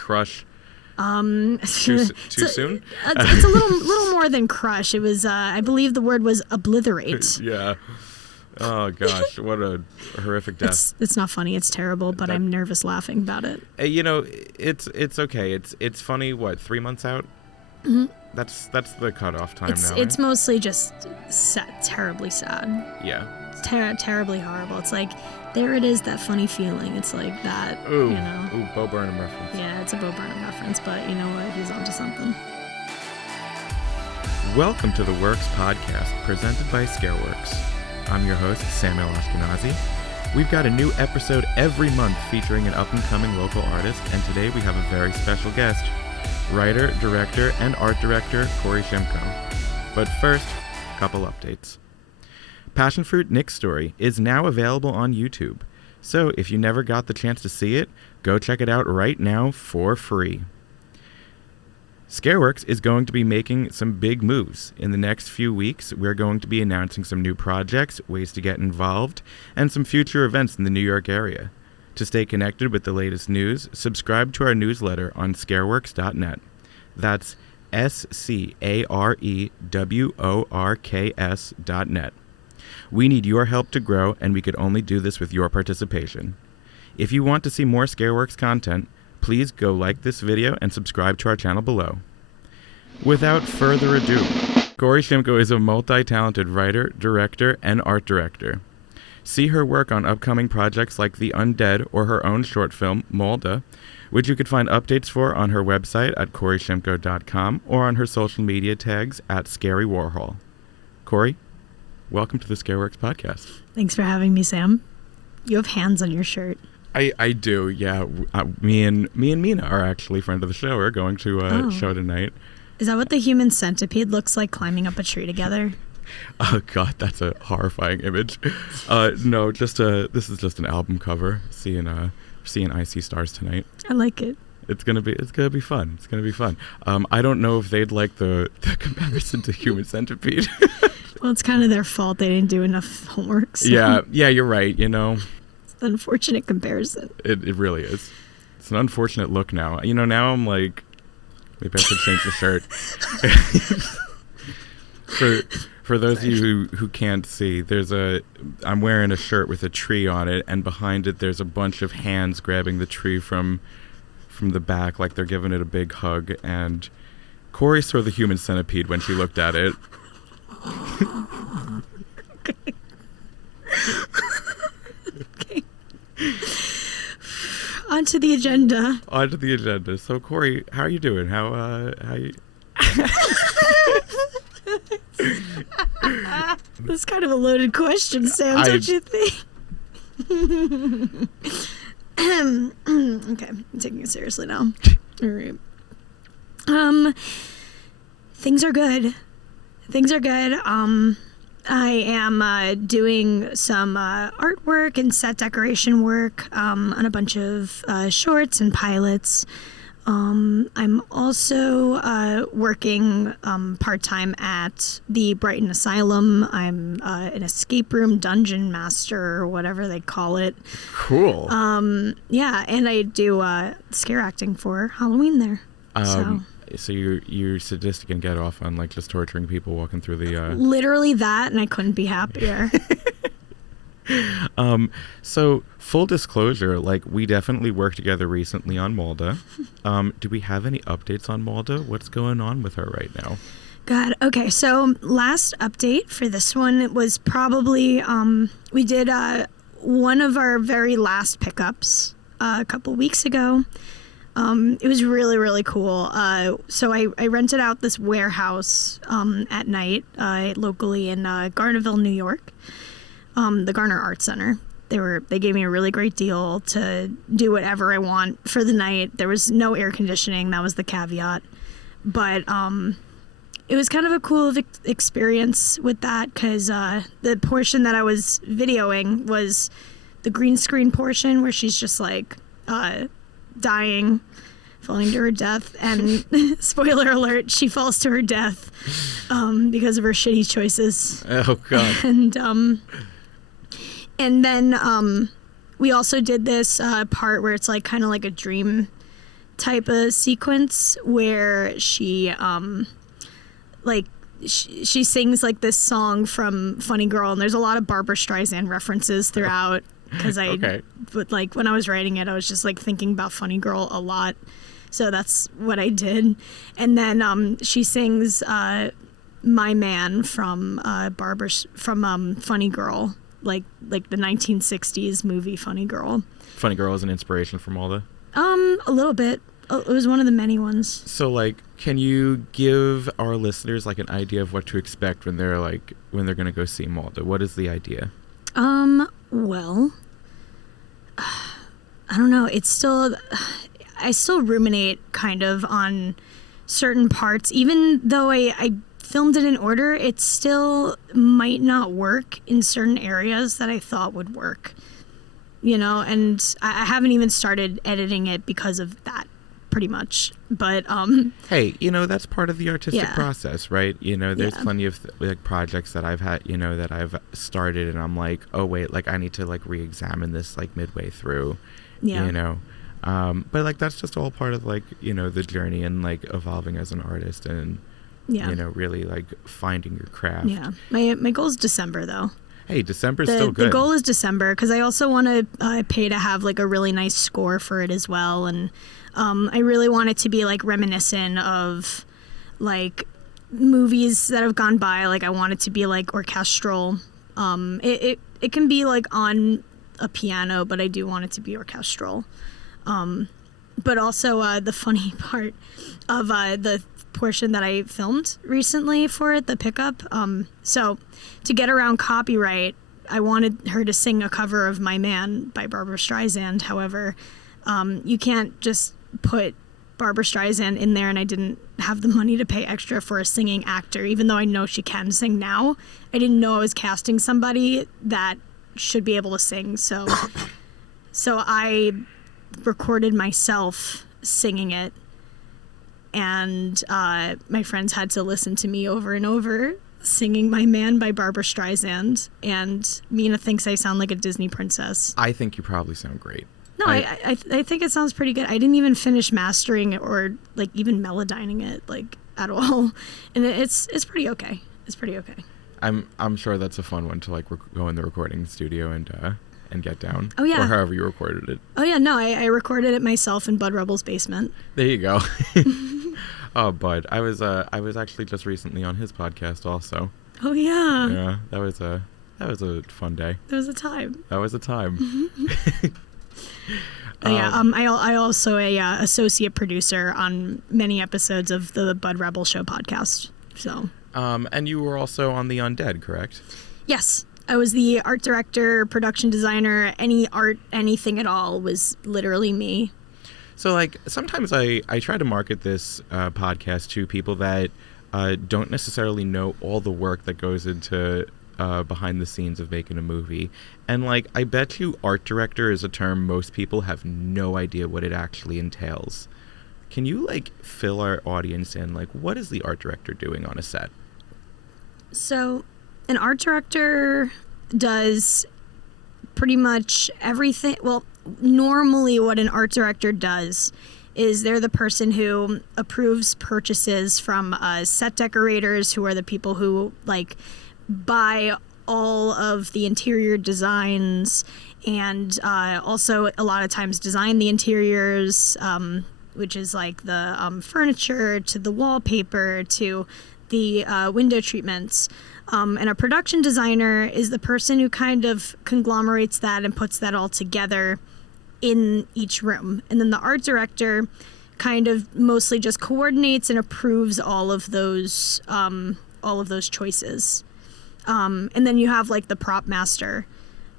crush too soon? It's a little more than crush. It was, I believe the word was obliterate. Yeah. Oh gosh, what a horrific death. It's not funny. It's terrible, but I'm nervous laughing about it. You know, it's okay. It's funny. What, 3 months out? Mm-hmm. That's the cutoff time now. It's mostly just terribly sad. Yeah. It's terribly horrible. It's like, there it is, that funny feeling. It's like that. Ooh, you know. Ooh, Bo Burnham reference. Yeah, it's a Bo Burnham reference, but you know what? He's onto something. Welcome to the Works podcast, presented by Scareworks. I'm your host, Samuel Ashkenazy. We've got a new episode every month featuring an up-and-coming local artist, and today we have a very special guest, writer, director, and art director Cori Schimko. But first, a couple updates. Passion Fruit Nick's story is now available on YouTube, so if you never got the chance to see it, go check it out right now for free. Scareworks is going to be making some big moves. In the next few weeks, we're going to be announcing some new projects, ways to get involved, and some future events in the New York area. To stay connected with the latest news, subscribe to our newsletter on scareworks.net. That's SCAREWORKS.net. We need your help to grow, and we could only do this with your participation. If you want to see more Scareworks content, please go like this video and subscribe to our channel below. Without further ado, Cori Schimko is a multi-talented writer, director, and art director. See her work on upcoming projects like The Undead or her own short film, Molda, which you could find updates for on her website at CoriSchimko.com or on her social media tags at Scary Warhol. Cori, welcome to the Scareworks podcast. Thanks for having me, Sam. You have hands on your shirt. I do, yeah. Me and Mina are actually friends of the show. We're going to a show tonight. Is that what the human centipede looks like climbing up a tree together? Oh God, that's a horrifying image. No, this is just an album cover. Seeing Icy Stars tonight. I like it. It's gonna be fun. It's gonna be fun. I don't know if they'd like the comparison to Human Centipede. Well, it's kind of their fault. They didn't do enough homework. So. Yeah, you're right. You know. An unfortunate comparison. It really is. It's an unfortunate look now. You know, now I'm like, maybe I should change the shirt. For those of you who can't see, I'm wearing a shirt with a tree on it, and behind it there's a bunch of hands grabbing the tree from the back, like they're giving it a big hug. And Cori saw the Human Centipede when she looked at it. Okay. On to the agenda. So, Cori, how are you doing? How you? That's kind of a loaded question, Sam. Don't you think? Okay, I'm taking it seriously now. All right. Things are good. I am doing some artwork and set decoration work on a bunch of shorts and pilots. I'm also working part-time at the Brighton Asylum. I'm an escape room dungeon master, or whatever they call it. Cool. Yeah, and I do scare acting for Halloween there. So you're sadistic and get off on like just torturing people walking through the literally that, and I couldn't be happier. So full disclosure, like we definitely worked together recently on Molda. Do we have any updates on Molda? What's going on with her right now? God, okay, so last update for this one was probably we did one of our very last pickups a couple weeks ago. It was really, really cool. So I rented out this warehouse at night locally in Garnerville, New York, the Garner Art Center. They gave me a really great deal to do whatever I want for the night. There was no air conditioning. That was the caveat. But it was kind of a cool experience with that because the portion that I was videoing was the green screen portion where she's just like dying, falling to her death, and spoiler alert, she falls to her death because of her shitty choices. Oh God. And then we also did this part where it's like kind of like a dream type of sequence where she she sings like this song from Funny Girl, and there's a lot of Barbra Streisand references throughout because but like when I was writing it, I was just like thinking about Funny Girl a lot, so that's what I did. And then she sings My Man from Funny Girl, like the 1960s movie Funny Girl. Funny Girl is an inspiration from all the... A little bit. It was one of the many ones. So, like, can you give our listeners, like, an idea of what to expect when they're going to go see Malda? What is the idea? Well, I don't know. I still ruminate kind of on certain parts. Even though I filmed it in order, it still might not work in certain areas that I thought would work. You know, and I haven't even started editing it because of that. Pretty much, but hey, you know, that's part of the artistic process, right? You know, there's plenty of like projects that I've had, you know, that I've started and I'm like, oh wait, like I need to like re-examine this like midway through, you know, but like that's just all part of like, you know, the journey and like evolving as an artist and you know, really like finding your craft. My goal is December though. Hey, December's still good. The goal is December because I also want to pay to have like a really nice score for it as well. And I really want it to be like reminiscent of like movies that have gone by. Like I want it to be like orchestral. It can be like on a piano, but I do want it to be orchestral. But also the funny part of the portion that I filmed recently for it, the pickup. So to get around copyright, I wanted her to sing a cover of My Man by Barbra Streisand. However, you can't just put Barbra Streisand in there, and I didn't have the money to pay extra for a singing actor, even though I know she can sing now. I didn't know I was casting somebody that should be able to sing. So I recorded myself singing it, and my friends had to listen to me over and over singing My Man by Barbra Streisand, and Mina thinks I sound like a Disney princess. I think you probably sound great. No, I think it sounds pretty good. I didn't even finish mastering it or like even melodyning it like at all, and it's pretty okay. It's pretty okay. I'm sure that's a fun one to like go in the recording studio and get down. Oh yeah. Or however you recorded it. Oh yeah, no, I recorded it myself in Bud Rebel's basement. There you go. Oh, Bud, I was actually just recently on his podcast also. Oh yeah. Yeah, that was a fun day. That was a time. That was a time. I also a associate producer on many episodes of the Bud Rebel Show podcast. So. And you were also on The Undead, correct? Yes. I was the art director, production designer, any art, anything at all was literally me. So, like, sometimes I try to market this podcast to people that don't necessarily know all the work that goes into behind the scenes of making a movie. And, like, I bet you art director is a term most people have no idea what it actually entails. Can you, like, fill our audience in? Like, what is the art director doing on a set? So, an art director does pretty much everything. Well, normally what an art director does is they're the person who approves purchases from set decorators, who are the people who like buy all of the interior designs and also a lot of times design the interiors, which is like the furniture to the wallpaper to the window treatments. And a production designer is the person who kind of conglomerates that and puts that all together in each room. And then the art director kind of mostly just coordinates and approves all of those choices. And then you have like the prop master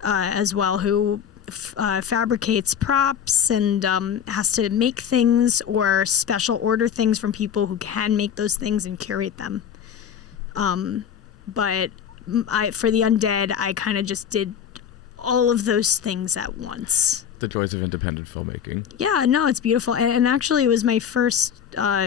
as well, who fabricates props and has to make things or special order things from people who can make those things and curate them. But for The Undead, I kind of just did all of those things at once. The joys of independent filmmaking. Yeah, no, it's beautiful. And actually, it was my first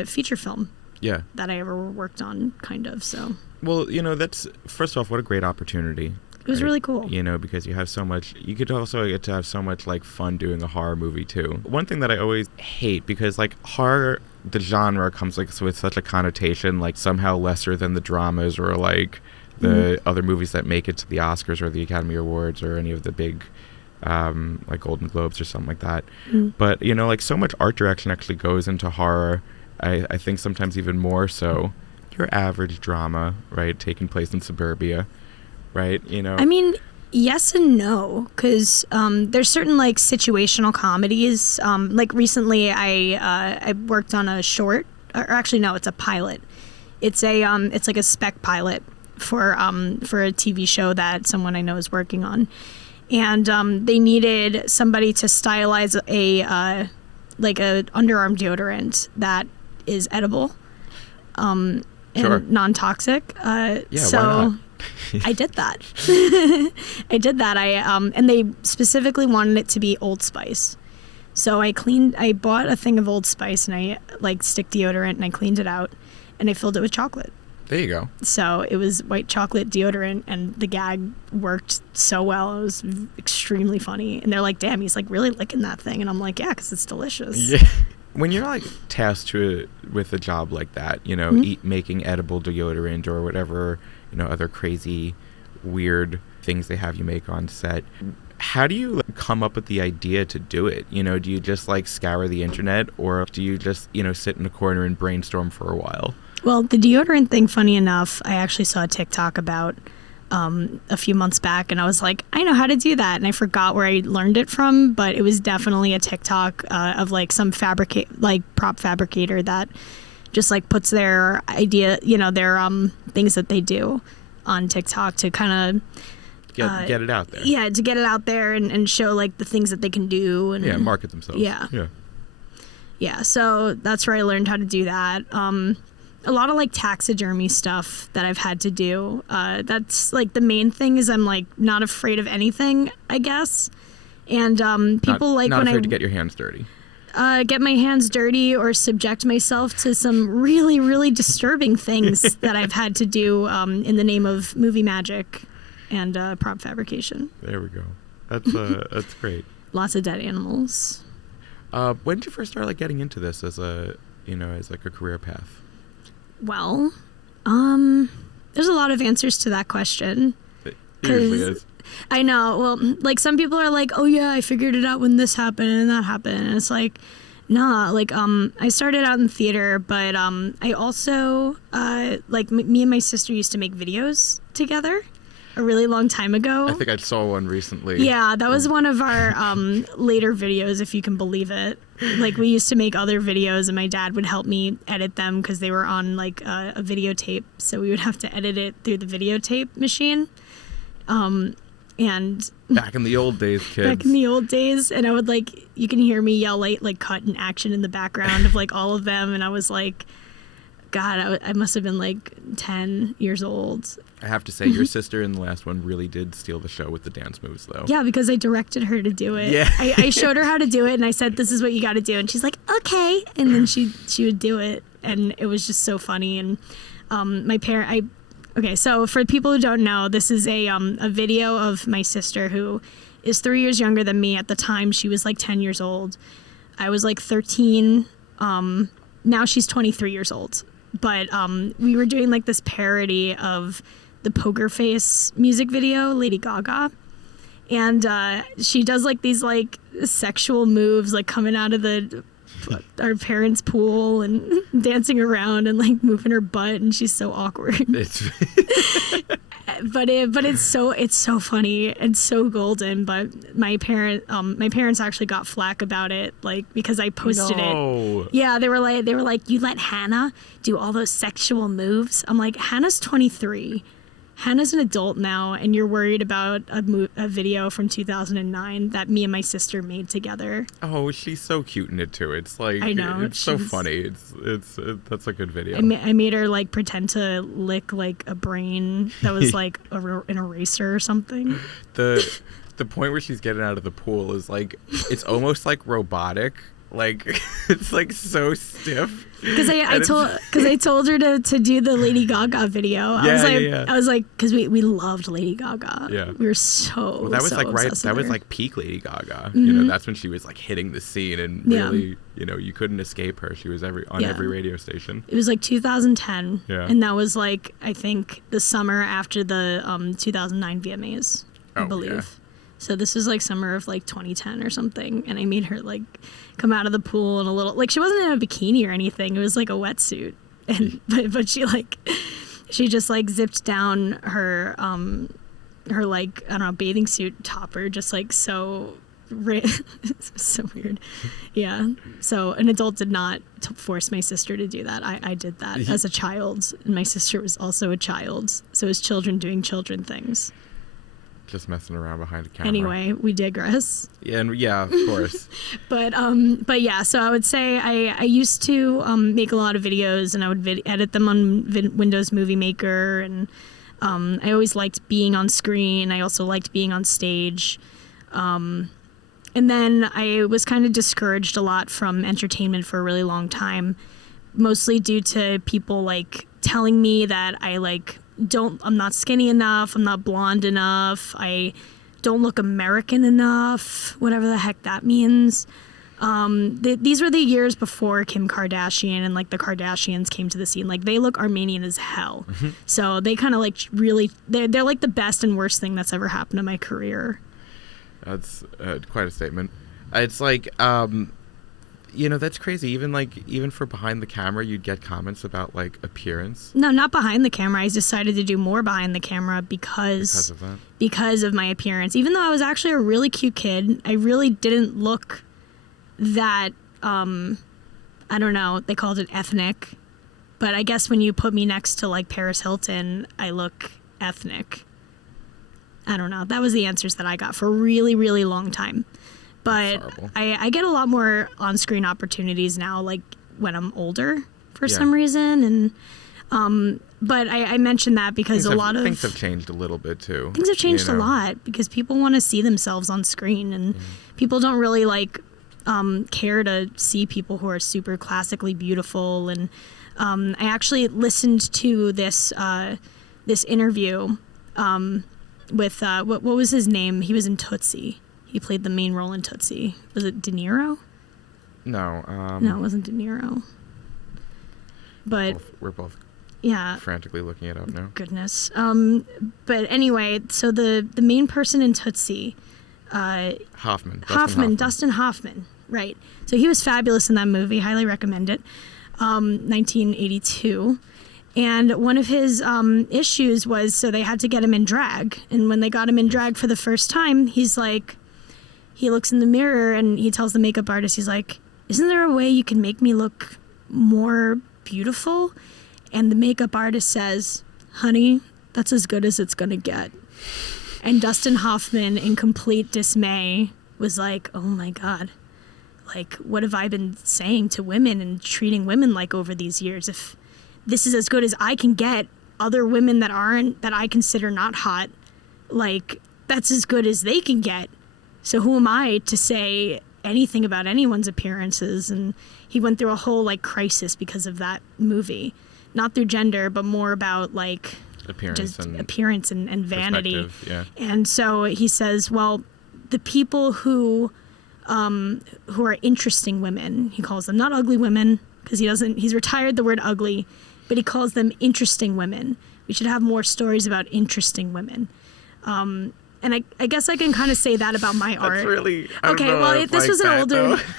feature film that I ever worked on, kind of, so. Well, you know, that's, first off, what a great opportunity. It was really cool. You know, because you have so much, you could also get to have so much like fun doing a horror movie too. One thing that I always hate, because like horror, the genre comes like with such a connotation, like somehow lesser than the dramas or like the other movies that make it to the Oscars or the Academy Awards or any of the big like Golden Globes or something like that. But you know, like so much art direction actually goes into horror. I think sometimes even more so. Your average drama, right, taking place in suburbia, right? You know, I mean, yes and no, because there's certain like situational comedies. Like recently, I worked on a short, or actually no, it's a pilot. It's like a spec pilot for a TV show that someone I know is working on, and they needed somebody to stylize a like a underarm deodorant that is edible. And non-toxic. Yeah, so why not? I did that. I did that. And they specifically wanted it to be Old Spice. So I bought a thing of Old Spice and I like stick deodorant and I cleaned it out and I filled it with chocolate. There you go. So it was white chocolate deodorant and the gag worked so well. It was extremely funny. And they're like, damn, he's like really licking that thing. And I'm like, yeah, because it's delicious. Yeah. When you're like tasked with a job like that, you know, making edible deodorant or whatever, you know, other crazy, weird things they have you make on set, how do you like, come up with the idea to do it? You know, do you just like scour the internet or do you just, you know, sit in a corner and brainstorm for a while? Well, the deodorant thing, funny enough, I actually saw a TikTok about a few months back and I was like, I know how to do that. And I forgot where I learned it from, but it was definitely a TikTok of like some prop fabricator that just like puts their idea, you know, their things that they do on TikTok to kind of get it out there. Yeah, to get it out there and show like the things that they can do and market themselves. Yeah, so that's where I learned how to do that. A lot of like taxidermy stuff that I've had to do. That's like the main thing is I'm like not afraid of anything, I guess. And people like not when afraid I to get your hands dirty. Get my hands dirty or subject myself to some really, really disturbing things that I've had to do in the name of movie magic and prop fabrication. There we go. That's great. Lots of dead animals. When did you first start like getting into this as a career path? Well, there's a lot of answers to that question. It usually is. I know. Well, like some people are like, oh yeah, I figured it out when this happened and that happened. And it's like, nah, like, I started out in theater, but, I also, like me and my sister used to make videos together a really long time ago. I think I saw one recently. Yeah, that was one of our, later videos, if you can believe it. Like we used to make other videos and my dad would help me edit them because they were on like a videotape. So we would have to edit it through the videotape machine. And back in the old days, kids. Back in the old days, and I would like, you can hear me yell like cut and action in the background of like all of them, and I was like, God, I must have been like 10 years old. I have to say, your sister in the last one really did steal the show with the dance moves, though. Yeah, because I directed her to do it. Yeah. I showed her how to do it, and I said, this is what you got to do, and she's like, okay, and then she would do it, and it was just so funny, and Okay, so for people who don't know, this is a video of my sister who is 3 years younger than me. At the time, she was like 10 years old. I was like 13. Now she's 23 years old. But we were doing like this parody of the Poker Face music video, Lady Gaga. And she does like these like sexual moves like coming out of our parents' pool and dancing around and like moving her butt, and she's so awkward. But it's so funny and so golden. But my parents actually got flack about it, like because I posted it. Yeah, they were like, you let Hannah do all those sexual moves. I'm like, Hannah's 23. Hannah's an adult now, and you're worried about a video from 2009 that me and my sister made together. Oh, she's so cute in it too. It's like, I know, it's so funny. That's a good video. I made her like pretend to lick like a brain that was like an eraser or something. The point where she's getting out of the pool is like, it's almost like robotic, Like, it's like so stiff. Because I told her to do the Lady Gaga video. I was like, because we loved Lady Gaga. Yeah. We were so. Well, that was so like right. obsessed That with was her. like peak Lady Gaga. You know, that's when she was like hitting the scene, and really, you know, you couldn't escape her. She was on every radio station. It was like 2010. Yeah. And that was like, I think, the summer after the 2009 VMAs, I believe. Yeah. So this was like summer of like 2010 or something, and I made her like come out of the pool in a little, like, she wasn't in a bikini or anything. It was like a wetsuit, and but she just like zipped down her like, I don't know, bathing suit topper, just like so so weird. Yeah. So an adult did not force my sister to do that. I did that as a child, and my sister was also a child, so it was children doing children things. Just messing around behind a camera. Anyway, we digress. Yeah, and of course. But yeah, so I would say I used to make a lot of videos, and I would edit them on Windows Movie Maker, and I always liked being on screen. I also liked being on stage. And then I was kind of discouraged a lot from entertainment for a really long time, mostly due to people like telling me that I'm not skinny enough, I'm not blonde enough, I don't look American enough, whatever the heck that means. These were the years before Kim Kardashian and like the Kardashians came to the scene. Like, they look Armenian as hell. So they kind of like really, they're like the best and worst thing that's ever happened to my career. That's quite a statement. It's like, you know, that's crazy. Even for behind the camera, you'd get comments about like appearance. No, not behind the camera. I decided to do more behind the camera because of that. Because of my appearance. Even though I was actually a really cute kid, I really didn't look that, I don't know, they called it ethnic. But I guess when you put me next to like Paris Hilton, I look ethnic. I don't know. That was the answers that I got for a really, really long time. But I get a lot more on-screen opportunities now, like when I'm older for some reason. And but I mentioned that because things have changed a little bit too. Things have changed a lot because people want to see themselves on screen, and people don't really like care to see people who are super classically beautiful. And I actually listened to this interview with what was his name? He was in Tootsie. He played the main role in Tootsie. Was it De Niro? No. No, it wasn't De Niro. But we're both frantically looking it up now. Goodness. But anyway, so the main person in Tootsie, Dustin Hoffman, right? So he was fabulous in that movie. Highly recommend it. 1982. And one of his issues was, so they had to get him in drag. And when they got him in drag for the first time, he's like, he looks in the mirror and he tells the makeup artist, he's like, isn't there a way you can make me look more beautiful? And the makeup artist says, honey, that's as good as it's gonna get. And Dustin Hoffman, in complete dismay, was like, oh my God, like, what have I been saying to women and treating women like over these years? If this is as good as I can get, other women that I consider not hot, like, that's as good as they can get. So who am I to say anything about anyone's appearances? And he went through a whole like crisis because of that movie, not through gender, but more about like appearance and vanity. Yeah. And so he says, well, the people who are interesting women, he calls them, not ugly women, because he's retired the word ugly, but he calls them interesting women. We should have more stories about interesting women. And I guess I can kind of say that about my art. That's really this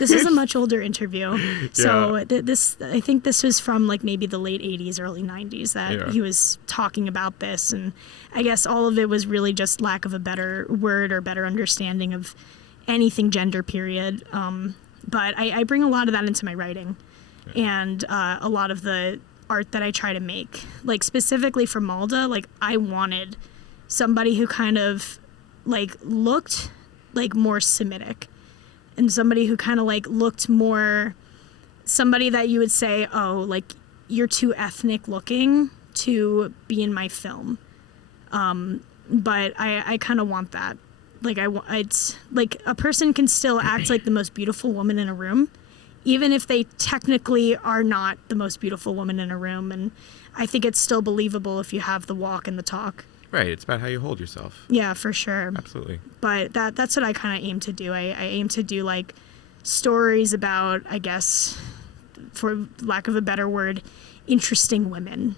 was a much older interview. So I think this was from like maybe the late 80s, early 90s that he was talking about this, and I guess all of it was really just lack of a better word or better understanding of anything gender, period. But I bring a lot of that into my writing, and a lot of the art that I try to make, like specifically for Malda, like I wanted somebody who kind of like looked like more Semitic, and somebody who kind of like looked more somebody that you would say, oh, like you're too ethnic looking to be in my film. But I kind of want that. Like it's like a person can still act like the most beautiful woman in a room, even if they technically are not the most beautiful woman in a room. And I think it's still believable if you have the walk and the talk. Right. It's about how you hold yourself. Yeah, for sure. Absolutely. But that's what I kind of aim to do. I aim to do like stories about, I guess, for lack of a better word, interesting women,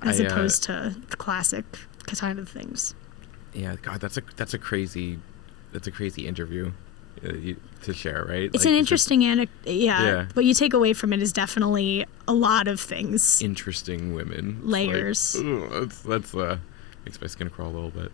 as opposed to the classic kind of things. Yeah, God, that's a crazy interview to share, right? It's an interesting anecdote. Yeah. What you take away from it is definitely a lot of things. Interesting women. Layers. That's makes my skin crawl a little bit.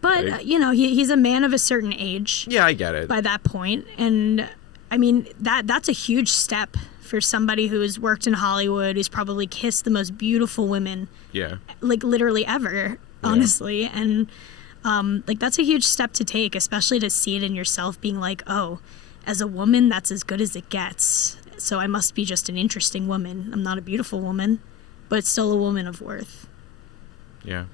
But, like, he's a man of a certain age. Yeah, I get it. By that point. And, I mean, that's a huge step for somebody who's worked in Hollywood, who's probably kissed the most beautiful women. Yeah. Like, literally ever, honestly. And, like, that's a huge step to take, especially to see it in yourself, being like, oh, as a woman, that's as good as it gets. So I must be just an interesting woman. I'm not a beautiful woman, but still a woman of worth. Yeah.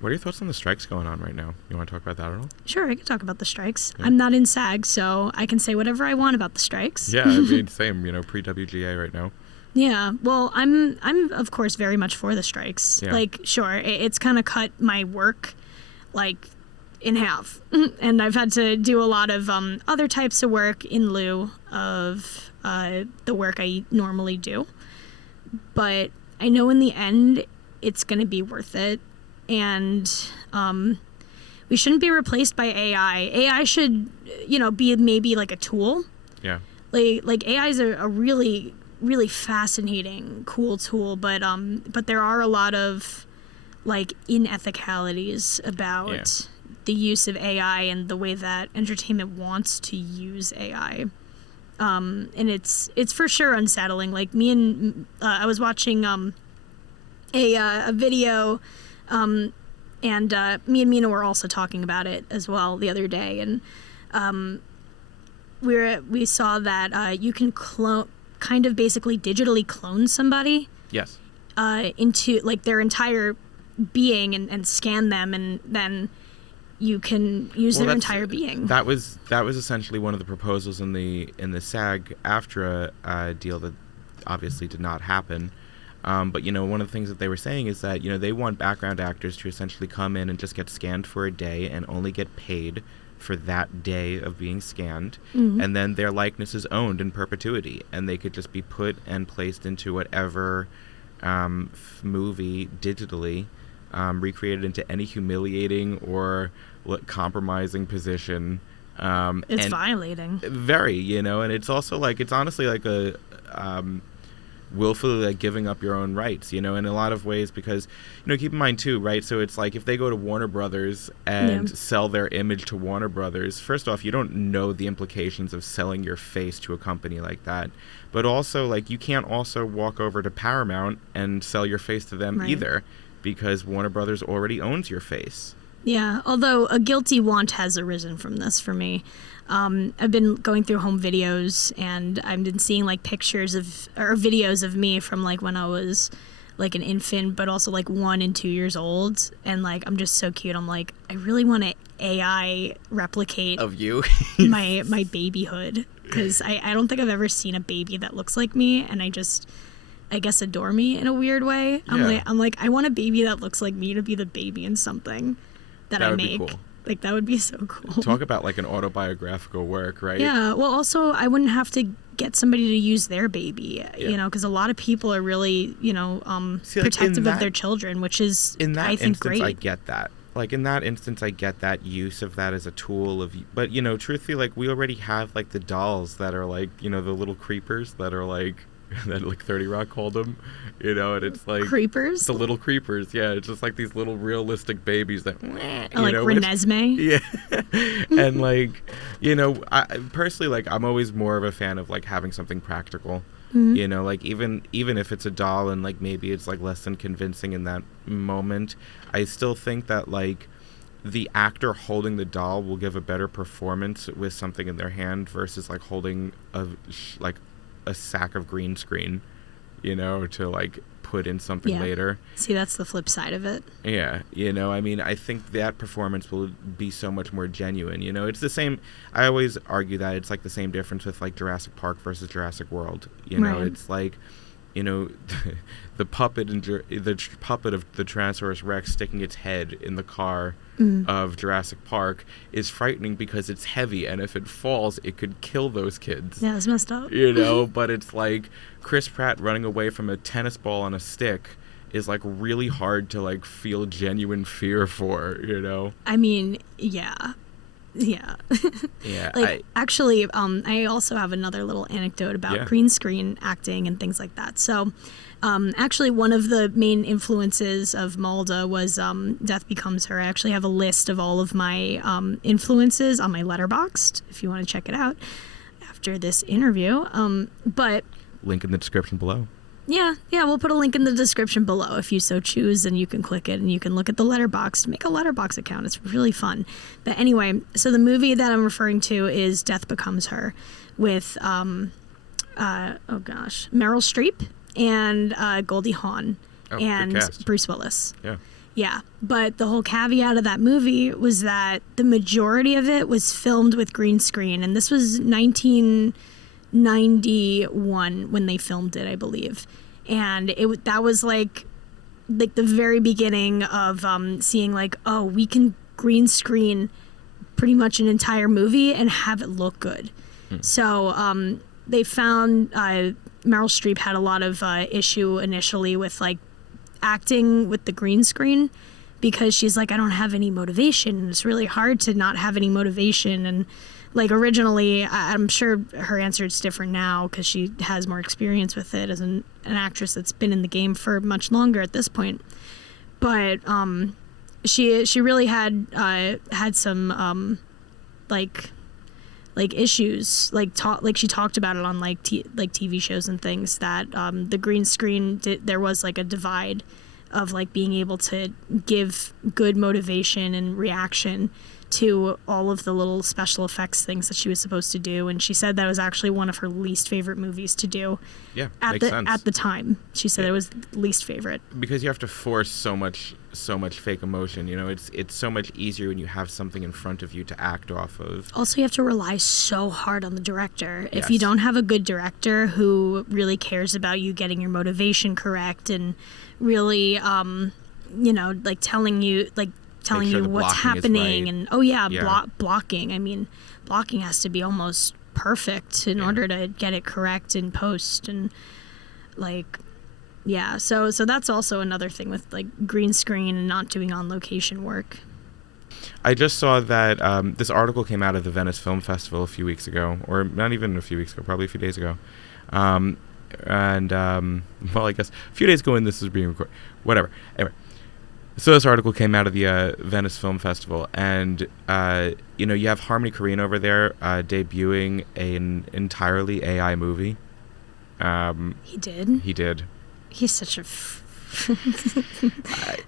What are your thoughts on the strikes going on right now? You want to talk about that at all? Sure, I can talk about the strikes. Yeah. I'm not in SAG, so I can say whatever I want about the strikes. Yeah, I mean, same, pre-WGA right now. Yeah, well, I'm of course very much for the strikes. Yeah. Like, sure, it's kind of cut my work, like, in half. And I've had to do a lot of other types of work in lieu of the work I normally do. But I know in the end, it's going to be worth it. And we shouldn't be replaced by AI. AI should, be maybe like a tool. Yeah. Like AI is a really, really fascinating, cool tool, but there are a lot of like inethicalities about the use of AI and the way that entertainment wants to use AI. And it's for sure unsettling. Like me and I was watching a video. And me and Mina were also talking about it as well the other day, and we saw that you can kind of basically digitally clone somebody. Yes. Into like their entire being and scan them, and then you can use their entire being. That was essentially one of the proposals in the SAG-AFTRA deal that obviously did not happen. But, one of the things that they were saying is that, they want background actors to essentially come in and just get scanned for a day and only get paid for that day of being scanned. Mm-hmm. And then their likeness is owned in perpetuity. And they could just be put and placed into whatever movie digitally, recreated into any humiliating or compromising position. It's violating. Very, and it's also it's honestly like a... willfully giving up your own rights, in a lot of ways, because keep in mind too, right? So it's like if they go to Warner Brothers and sell their image to Warner Brothers, first off, you don't know the implications of selling your face to a company like that, but also you can't also walk over to Paramount and sell your face to them either, because Warner Brothers already owns your face. Yeah, although a guilty want has arisen from this for me. I've been going through home videos, and I've been seeing pictures or videos of me from when I was an infant, but also 1 and 2 years old, and I'm just so cute. I'm I really want to AI replicate of you my babyhood, because I don't think I've ever seen a baby that looks like me, and I guess adore me in a weird way. Yeah. I'm I want a baby that looks like me to be the baby in something that I make. Be cool. That would be so cool. Talk about an autobiographical work, right? Yeah. Well, also, I wouldn't have to get somebody to use their baby, because a lot of people are really, protective of their children, which is, I think, great. I get that. In that instance, I get that use of that as a tool but, truthfully, we already have, the dolls that are, the little creepers that are, that 30 Rock called them, and it's creepers. The little creepers, yeah. It's just these little realistic babies that, Renesmee. Yeah, and I personally I'm always more of a fan of having something practical. Mm-hmm. Even if it's a doll and maybe it's less than convincing in that moment, I still think that the actor holding the doll will give a better performance with something in their hand versus holding a sack of green screen, you know, to like put in something later. See, that's the flip side of it. Yeah, you know, I mean, I think that performance will be so much more genuine. You know, it's the same. I always argue that it's like the same difference with like Jurassic Park versus Jurassic World. You know, it's like, you know, the puppet of the Tyrannosaurus Rex sticking its head in the car of Jurassic Park is frightening because it's heavy, and if it falls, it could kill those kids. Yeah, it's messed up. You know, but it's like Chris Pratt running away from a tennis ball on a stick is like really hard to like feel genuine fear for, you know? I mean, yeah. Yeah. Like, actually, I also have another little anecdote about green screen acting and things like that. So, actually, one of the main influences of Malda was Death Becomes Her. I actually have a list of all of my influences on my Letterboxd, if you want to check it out after this interview. But link in the description below. Yeah, we'll put a link in the description below if you so choose, and you can click it and you can look at the Letterboxd. Make a Letterboxd account. It's really fun. But anyway, so the movie that I'm referring to is Death Becomes Her with, Meryl Streep and Goldie Hawn and Bruce Willis. Yeah, but the whole caveat of that movie was that the majority of it was filmed with green screen, and this was 1991 when they filmed it, I believe. And that was like the very beginning of seeing like, oh, we can green screen pretty much an entire movie and have it look good. So they found Meryl Streep had a lot of issue initially with like acting with the green screen, because she's like, I don't have any motivation, and it's really hard to not have any motivation. And like originally, I'm sure her answer is different now because she has more experience with it as an actress that's been in the game for much longer at this point. But she really had some like issues, like she talked about it on like TV shows and things, that the green screen there was like a divide of like being able to give good motivation and reaction to all of the little special effects things that she was supposed to do. And she said that was actually one of her least favorite movies to do. Yeah, at the time. She said it was least favorite. Because you have to force so much fake emotion, you know. It's so much easier when you have something in front of you to act off of. Also, you have to rely so hard on the director. If you don't have a good director who really cares about you getting your motivation correct and really you know, like telling you what's happening, and blocking. I mean, blocking has to be almost perfect in order to get it correct in post, and like, so that's also another thing with like green screen and not doing on location work. I just saw that this article came out of the Venice Film Festival a few weeks ago, or not even a few weeks ago, probably a few days ago. Well, I guess a few days ago when this is being recorded. Whatever. Anyway. So this article came out of the Venice Film Festival, and you know, you have Harmony Korine over there debuting an entirely AI movie. He did. He's such a.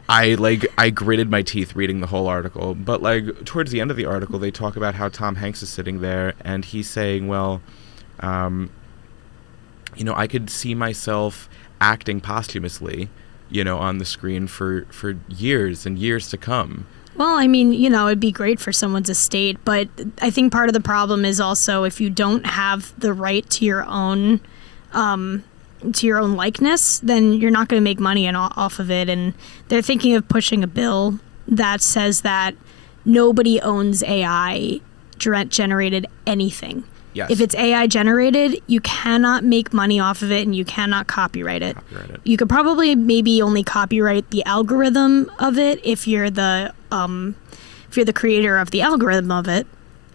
I gritted my teeth reading the whole article, but like towards the end of the article, they talk about how Tom Hanks is sitting there, and he's saying, well, you know, I could see myself acting posthumously, you know, on the screen for years and years to come. Well, I mean, you know, it'd be great for someone's estate, but I think part of the problem is also if you don't have the right to your own likeness, then you're not going to make money off of it. And they're thinking of pushing a bill that says that nobody owns AI generated anything. Yes. If it's AI generated, you cannot make money off of it, and you cannot copyright it. You could probably maybe only copyright the algorithm of it if you're the creator of the algorithm of it.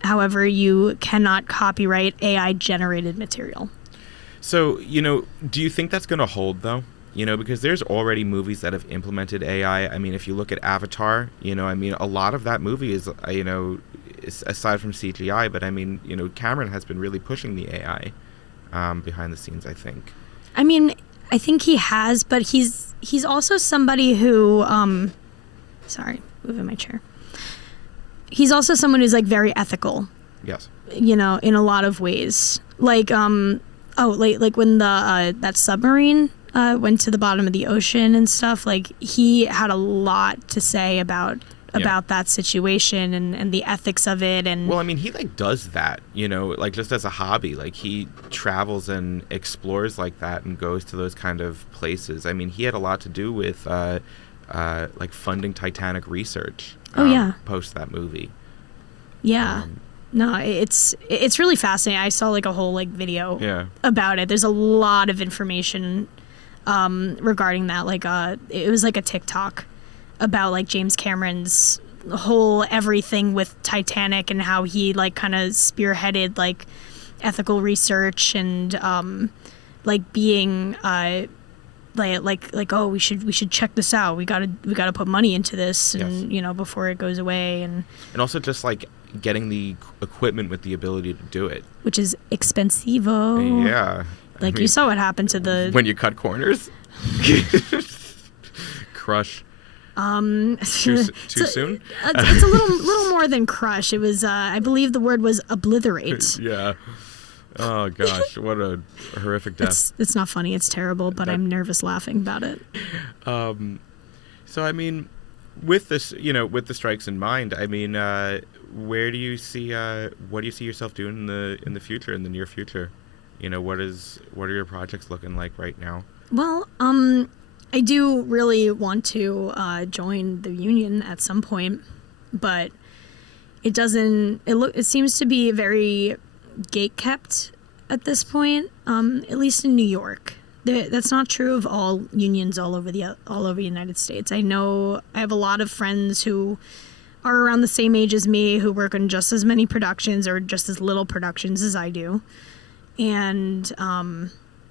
However, you cannot copyright AI generated material. So, you know, do you think that's going to hold though? You know, because there's already movies that have implemented AI. I mean, if you look at Avatar, you know, I mean, a lot of that movie is, you know, aside from CGI, but I mean, you know, Cameron has been really pushing the AI behind the scenes, I think. I mean, I think he has, but he's also somebody who sorry, moving my chair. He's also someone who's like very ethical. Yes. You know, in a lot of ways. Like like when the that submarine went to the bottom of the ocean and stuff. Like, he had a lot to say about that situation and the ethics of it. And well, I mean, he like does that, you know, like just as a hobby. Like, he travels and explores like that and goes to those kind of places. I mean, he had a lot to do with like funding Titanic research. Post that movie. Yeah. No, it's really fascinating. I saw like a whole like video about it. There's a lot of information regarding that. Like it was like a TikTok about like James Cameron's whole everything with Titanic and how he like kind of spearheaded like ethical research and like being like oh, we should check this out. We gotta put money into this and you know, before it goes away, and also just like getting the equipment with the ability to do it, which is expensivo. Yeah, like, I mean, you saw what happened to the when you cut corners. Crush. Too soon? It's a little more than crush. It was I believe the word was obliterate. Yeah. Oh gosh, what a horrific death. It's not funny, it's terrible, but I'm nervous laughing about it. So I mean, with this, you know, with the strikes in mind, I mean, where do you see what do you see yourself doing in the future, in the near future? You know, what are your projects looking like right now? Well, I do really want to join the union at some point, but it seems to be very gate-kept at this point, at least in New York. That's not true of all unions all over the United States. I know I have a lot of friends who are around the same age as me who work on just as many productions or just as little productions as I do, and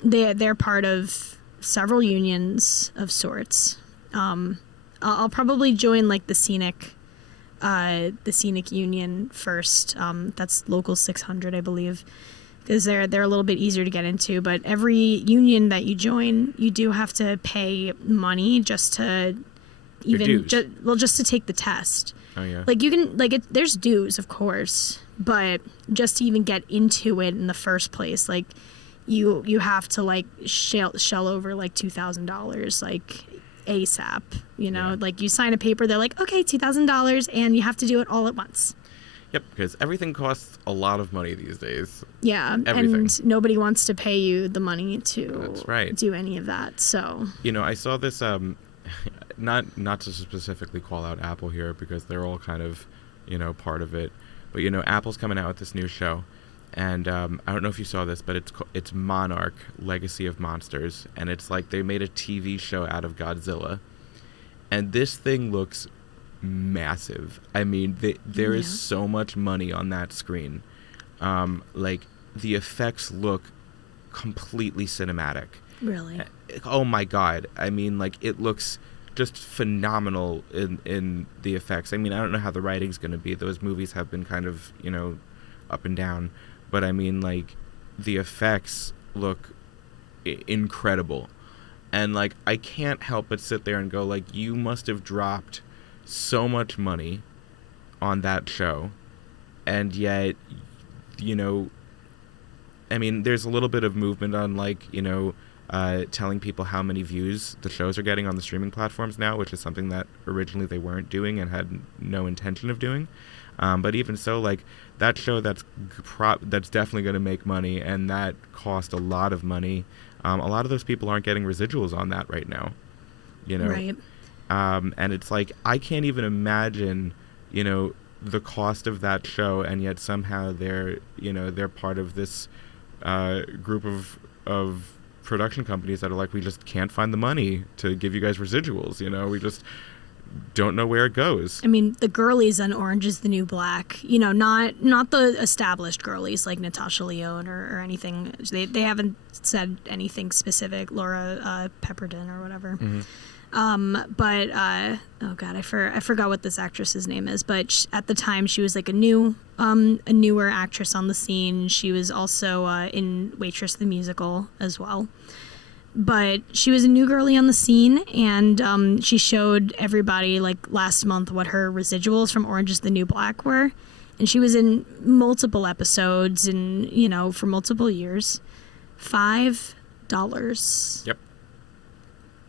they're part of several unions of sorts. I'll probably join like the scenic union first. That's local 600, I believe, because they're a little bit easier to get into. But every union that you join, you do have to pay money just to just to take the test. Oh yeah. Like, you can there's dues, of course, but just to even get into it in the first place, like you have to like shell over like $2,000 like ASAP, you know. Like, you sign a paper, they're like, okay, $2,000, and you have to do it all at once. Yep, because everything costs a lot of money these days. Yeah, everything. And nobody wants to pay you the money to That's right. do any of that. So, you know, I saw this not to specifically call out Apple here, because they're all kind of, you know, part of it, but you know, Apple's coming out with this new show. And I don't know if you saw this, but it's Monarch Legacy of Monsters, and it's like they made a TV show out of Godzilla, and this thing looks massive. I mean, there is so much money on that screen. Like, the effects look completely cinematic. Really? Oh my God! I mean, like, it looks just phenomenal in the effects. I mean, I don't know how the writing's going to be. Those movies have been kind of, you know, up and down. But I mean, like, the effects look incredible. And, like, I can't help but sit there and go, like, you must have dropped so much money on that show. And yet, you know, I mean, there's a little bit of movement on, like, you know, telling people how many views the shows are getting on the streaming platforms now, which is something that originally they weren't doing and had no intention of doing. But even so, like, that show that's definitely going to make money, and that cost a lot of money. A lot of those people aren't getting residuals on that right now, you know. Right. And it's like, I can't even imagine, you know, the cost of that show, and yet somehow they're part of this group of production companies that are like, we just can't find the money to give you guys residuals. You know, we just don't know where it goes. I mean, the girlies on Orange is the New Black, you know, not the established girlies like Natasha Lyonne or anything. They haven't said anything specific. Laura Pepperton or whatever. Mm-hmm. But oh God, I forgot what this actress's name is. But at the time, she was like a newer actress on the scene. She was also in Waitress the Musical as well. But she was a new girlie on the scene, and she showed everybody, like, last month what her residuals from Orange is the New Black were. And she was in multiple episodes and, you know, for multiple years. $5. Yep.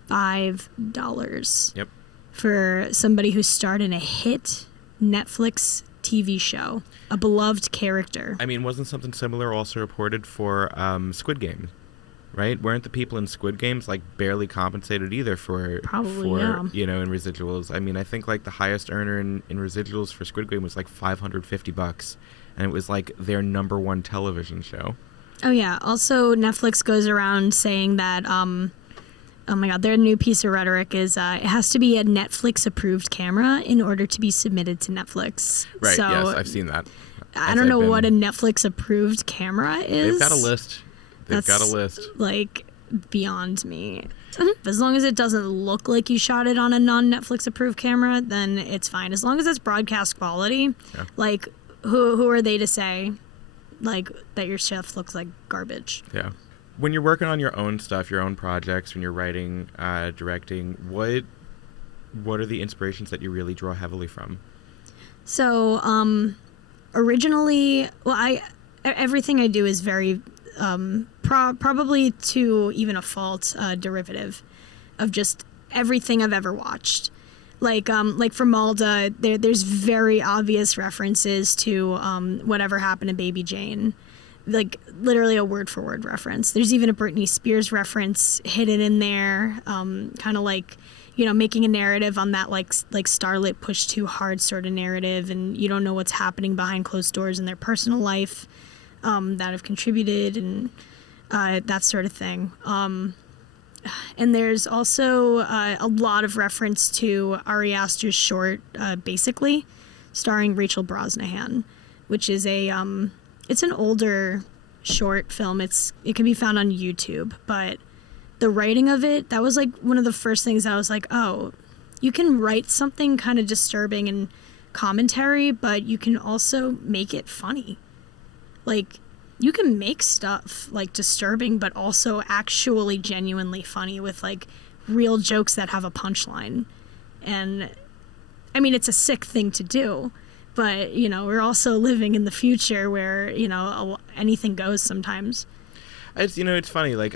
$5. Yep. For somebody who starred in a hit Netflix TV show, a beloved character. I mean, wasn't something similar also reported for Squid Game? Right? Weren't the people in Squid Games like barely compensated either for Yeah. You know, in residuals? I mean, I think like the highest earner in residuals for Squid Game was like $550, and it was like their number one television show. Oh yeah. Also, Netflix goes around saying that oh my God, their new piece of rhetoric is it has to be a Netflix approved camera in order to be submitted to Netflix. Right. So, yes, I've seen that. I don't know what a Netflix approved camera is. They've got a list. Like, beyond me. As long as it doesn't look like you shot it on a non-Netflix approved camera, then it's fine. As long as it's broadcast quality, yeah. Like, who are they to say, like, that your stuff looks like garbage? Yeah. When you're working on your own stuff, your own projects, when you're writing, directing, what are the inspirations that you really draw heavily from? So, originally, everything I do is very... probably to even a fault, derivative of just everything I've ever watched. Like for Malda, there's very obvious references to Whatever Happened to Baby Jane. Like literally a word for word reference. There's even a Britney Spears reference hidden in there, kind of like, you know, making a narrative on that like starlet push too hard sort of narrative, and you don't know what's happening behind closed doors in their personal life. That have contributed and that sort of thing. And there's also a lot of reference to Ari Aster's short, Basically, starring Rachel Brosnahan, which is it's an older short film. It can be found on YouTube, but the writing of it, that was like one of the first things I was like, oh, you can write something kind of disturbing and commentary, but you can also make it funny. Like, you can make stuff, like, disturbing, but also actually genuinely funny with, like, real jokes that have a punchline. And, I mean, it's a sick thing to do, but, you know, we're also living in the future where, you know, anything goes sometimes. It's, you know, it's funny, like,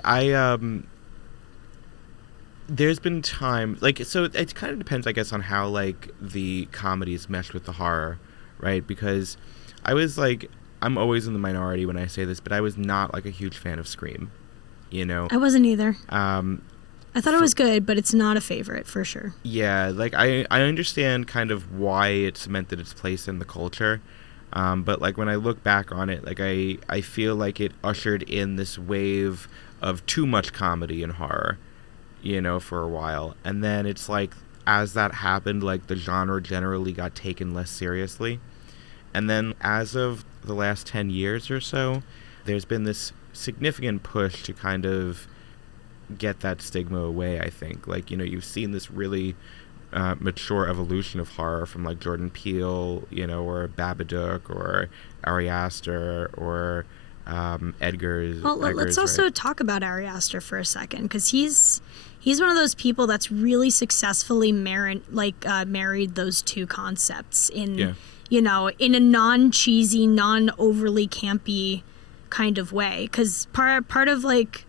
there's been time, like, so it kind of depends, I guess, on how, like, the comedies mesh with the horror, right? Because I was, like... I'm always in the minority when I say this, but I was not like a huge fan of Scream, you know? I wasn't either. I thought it was good, but it's not a favorite for sure. Yeah, like I understand kind of why it cemented its place in the culture, but like when I look back on it, like I feel like it ushered in this wave of too much comedy and horror, you know, for a while. And then it's like as that happened, like the genre generally got taken less seriously. And then as of the last 10 years or so, there's been this significant push to kind of get that stigma away, I think. Like, you know, you've seen this really mature evolution of horror from, like, Jordan Peele, you know, or Babadook, or Ari Aster, or Eggers. Well, let's also talk about Ari Aster for a second, because he's one of those people that's really successfully married those two concepts in... Yeah. You know, in a non-cheesy, non-overly campy kind of way. Because part of, like,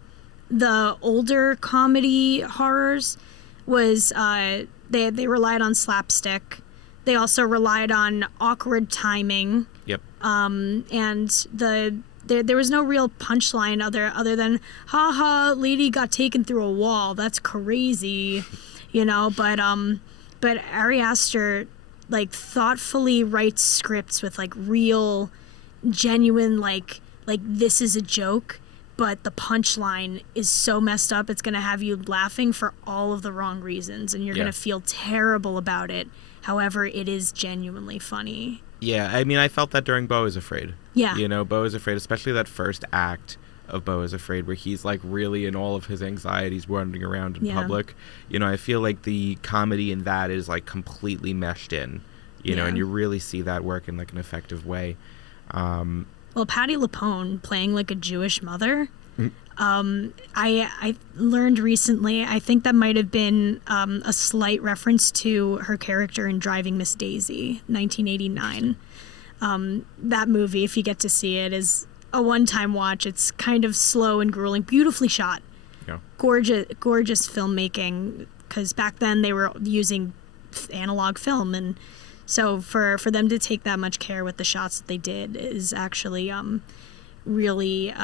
the older comedy horrors was they relied on slapstick. They also relied on awkward timing. Yep. And there was no real punchline other than, ha, lady got taken through a wall. That's crazy. You know, but Ari Aster... like thoughtfully writes scripts with like real genuine like this is a joke, but the punchline is so messed up it's gonna have you laughing for all of the wrong reasons, and you're gonna feel terrible about it. However, it is genuinely funny. Yeah, I mean, I felt that during Beau is Afraid. Yeah. You know, Beau is Afraid, especially that first act of Beau is Afraid, where he's like really in all of his anxieties wandering around in public. You know, I feel like the comedy in that is like completely meshed in, you know, and you really see that work in like an effective way. Well, Patti LuPone playing like a Jewish mother, I learned recently, I think that might have been a slight reference to her character in Driving Miss Daisy, 1989. That movie, if you get to see it, is a one-time watch. It's kind of slow and grueling, beautifully shot. Yeah. gorgeous filmmaking, because back then they were using analog film, and so for them to take that much care with the shots that they did is actually really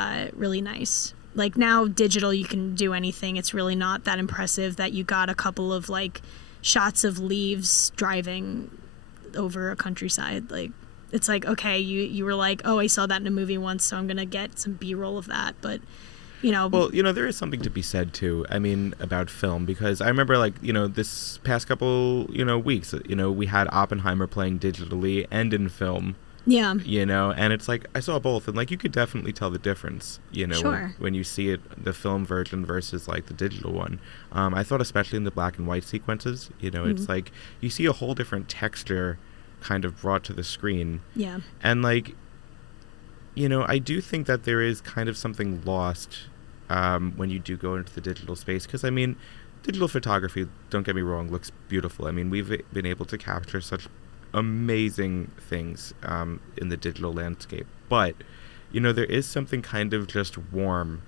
nice. Like now digital, you can do anything. It's really not that impressive that you got a couple of like shots of leaves driving over a countryside. Like it's like, okay, you were like, oh, I saw that in a movie once, so I'm gonna get some B-roll of that. But well, there is something to be said too, I mean, about film, because I remember like, this past couple, weeks, we had Oppenheimer playing digitally and in film. Yeah. And it's like, I saw both, and like, you could definitely tell the difference, Sure. when you see it, the film version versus like the digital one. I thought especially in the black and white sequences, it's like, you see a whole different texture kind of brought to the screen. Yeah. And like, I do think that there is kind of something lost when you do go into the digital space, because I mean, digital photography, don't get me wrong, looks beautiful. I mean, we've been able to capture such amazing things in the digital landscape, but there is something kind of just warm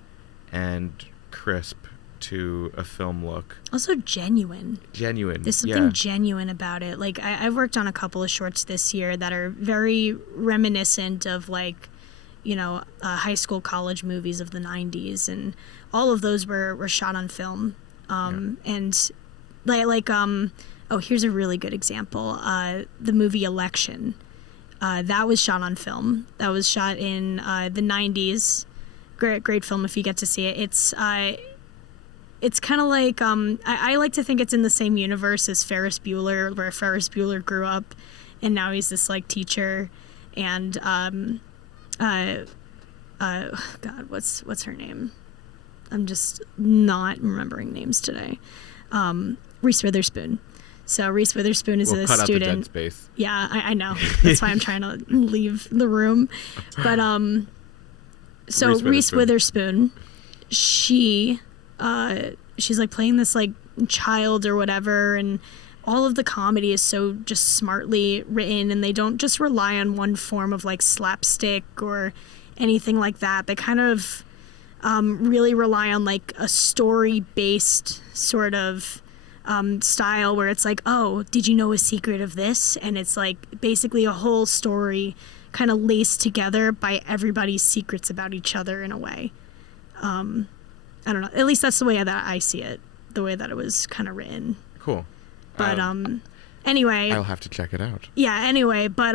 and crisp to a film look. Also genuine. There's something genuine about it. Like I've worked on a couple of shorts this year that are very reminiscent of like high school, college movies of the 90s, and all of those were shot on film. And here's a really good example. The movie Election. That was shot on film. That was shot in the 90s. Great film if you get to see it. It's kind of like, I like to think it's in the same universe as Ferris Bueller, where Ferris Bueller grew up, and now he's this like teacher, and God, what's her name? I'm just not remembering names today. Reese Witherspoon. So Reese Witherspoon is a cut student. Out the dead space. Yeah, I know. That's why I'm trying to leave the room. But so Reese Witherspoon, she's like playing this like child or whatever, and all of the comedy is so just smartly written, and they don't just rely on one form of like slapstick or anything like that. They kind of really rely on like a story-based sort of style, where it's like, oh, did you know a secret of this? And it's like basically a whole story kind of laced together by everybody's secrets about each other in a way. I don't know. At least that's the way that I see it, the way that it was kind of written. Cool. But anyway, I'll have to check it out. Yeah. Anyway, but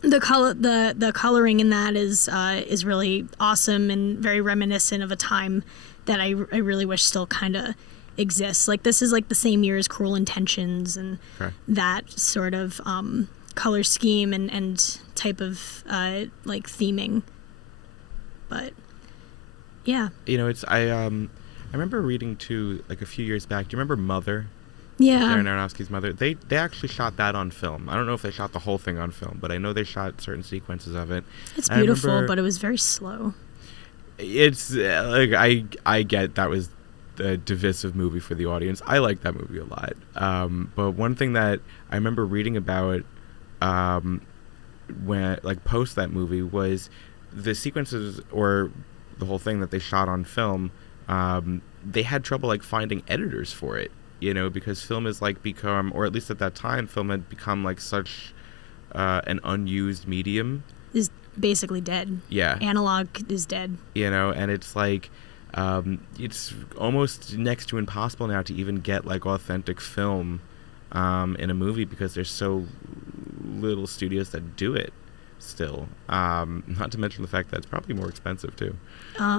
the coloring in that is really awesome and very reminiscent of a time that I really wish still kind of exists. Like this is like the same year as Cruel Intentions, and that sort of color scheme and type of like theming. But yeah, it's I remember reading too, like a few years back. Do you remember Mother? Yeah. Darren Aronofsky's Mother. They actually shot that on film. I don't know if they shot the whole thing on film, but I know they shot certain sequences of it. It's beautiful, but it was very slow. It's like I get that was a divisive movie for the audience. I like that movie a lot. But one thing that I remember reading about when like post that movie was the sequences or the whole thing that they shot on film. They had trouble like finding editors for it. Because film has like become, or at least at that time, film had become like such an unused medium. Is basically dead. Yeah. Analog is dead. And it's like, it's almost next to impossible now to even get like authentic film in a movie, because there's so little studios that do it still. Not to mention the fact that it's probably more expensive too. I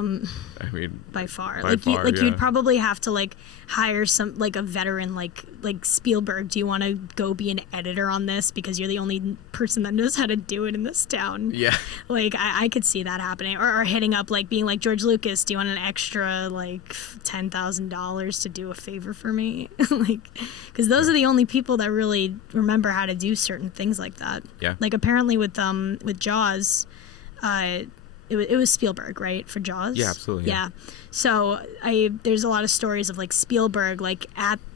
mean, by far, you'd probably have to like hire some like a veteran like Spielberg. Do you want to go be an editor on this because you're the only person that knows how to do it in this town? Yeah. Like I could see that happening, or hitting up like being like, George Lucas, do you want an extra like $10,000 to do a favor for me? Like, because those are the only people that really remember how to do certain things like that. Yeah. Like apparently with Jaws, it was Spielberg, right, for Jaws? Yeah, absolutely. Yeah. So there's a lot of stories of like Spielberg, like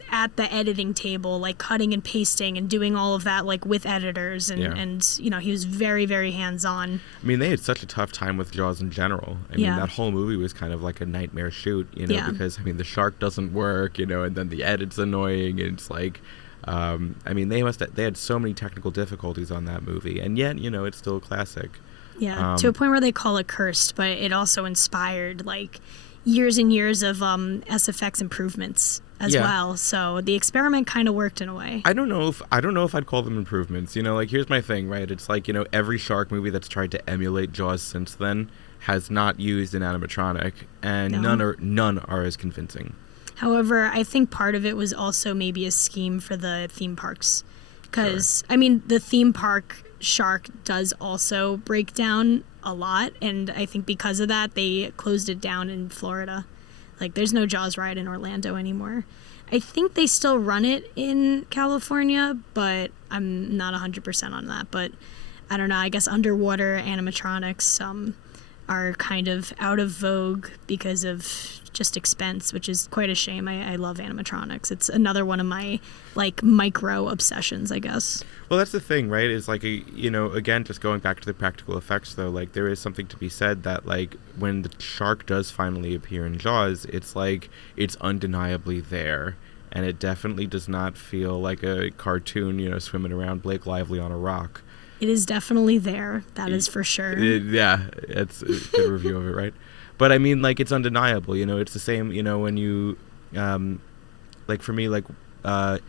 at the editing table, like cutting and pasting and doing all of that, like with editors, and you know, he was very, very hands-on. I mean, they had such a tough time with Jaws in general. I mean, that whole movie was kind of like a nightmare shoot, you know, because I mean, the shark doesn't work, you know, and then the edit's annoying, and it's like, I mean, they had so many technical difficulties on that movie, and yet, you know, it's still a classic. Yeah, to a point where they call it cursed, but it also inspired like years and years of SFX improvements as well. So the experiment kind of worked in a way. I don't know if I'd call them improvements. You know, like, here's my thing, right? It's like, you know, every shark movie that's tried to emulate Jaws since then has not used an animatronic, and none are as convincing. However, I think part of it was also maybe a scheme for the theme parks, because I mean, the theme park shark does also break down a lot, and I think because of that they closed it down in Florida. Like, there's no Jaws ride in Orlando anymore. I think they still run it in California, but I'm not 100% on that. But I don't know, I guess underwater animatronics are kind of out of vogue because of just expense, which is quite a shame. I love animatronics. It's another one of my like micro obsessions, I guess. Well, that's the thing, right? Is like, you know, again, just going back to the practical effects, though, like, there is something to be said that, like, when the shark does finally appear in Jaws, it's like, it's undeniably there, and it definitely does not feel like a cartoon, you know, swimming around Blake Lively on a rock. It is definitely there. That is for sure. Yeah, it's a good review of it, right? But I mean, like, it's undeniable, you know. It's the same, you know, when you, like, for me, like, a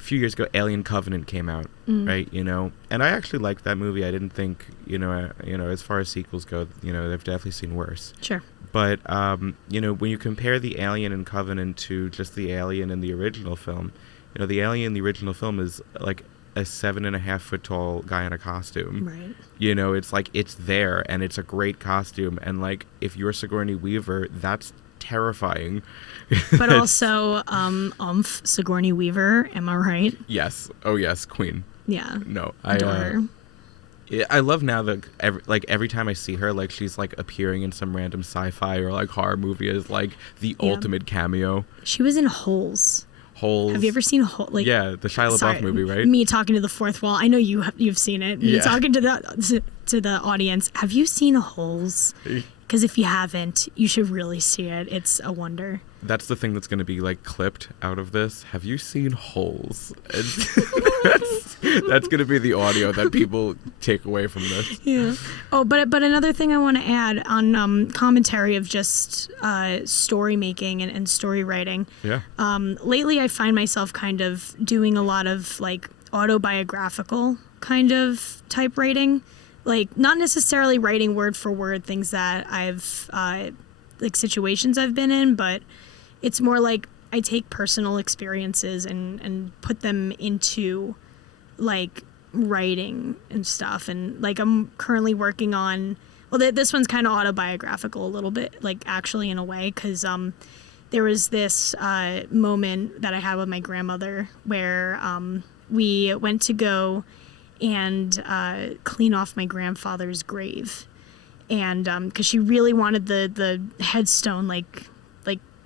few years ago, Alien Covenant came out, right? You know, and I actually liked that movie. I didn't think, you know, as far as sequels go, you know, they've definitely seen worse. Sure. But you know, when you compare the Alien in Covenant to just the Alien in the original film, you know, the Alien in the original film is like a 7.5 foot tall guy in a costume. Right. You know, it's like, it's there, and it's a great costume, and like, if you're Sigourney Weaver, that's terrifying. But also, Sigourney Weaver, am I right? Yes. Oh yes, Queen. Yeah. No, Adore her. I love now that every time I see her, like, she's like appearing in some random sci-fi or like horror movie as like the ultimate cameo. She was in Holes. Have you ever seen Holes? Like, yeah, the Shia LaBeouf movie, right? Me talking to the fourth wall. I know you've seen it. Me talking to the audience. Have you seen Holes? Because if you haven't, you should really see it. It's a wonder. That's the thing that's going to be like clipped out of this. Have you seen Holes? That's going to be the audio that people take away from this. Yeah. Oh, but another thing I want to add on commentary of just story making and story writing. Yeah. Lately, I find myself kind of doing a lot of like autobiographical kind of type writing. Like, not necessarily writing word for word things that I've, like, situations I've been in, but it's more like I take personal experiences and put them into, like, writing and stuff. And, like, I'm currently working on, well, this one's kind of autobiographical a little bit, like, actually, in a way, because there was this moment that I had with my grandmother where we went to go and clean off my grandfather's grave, and because she really wanted the headstone like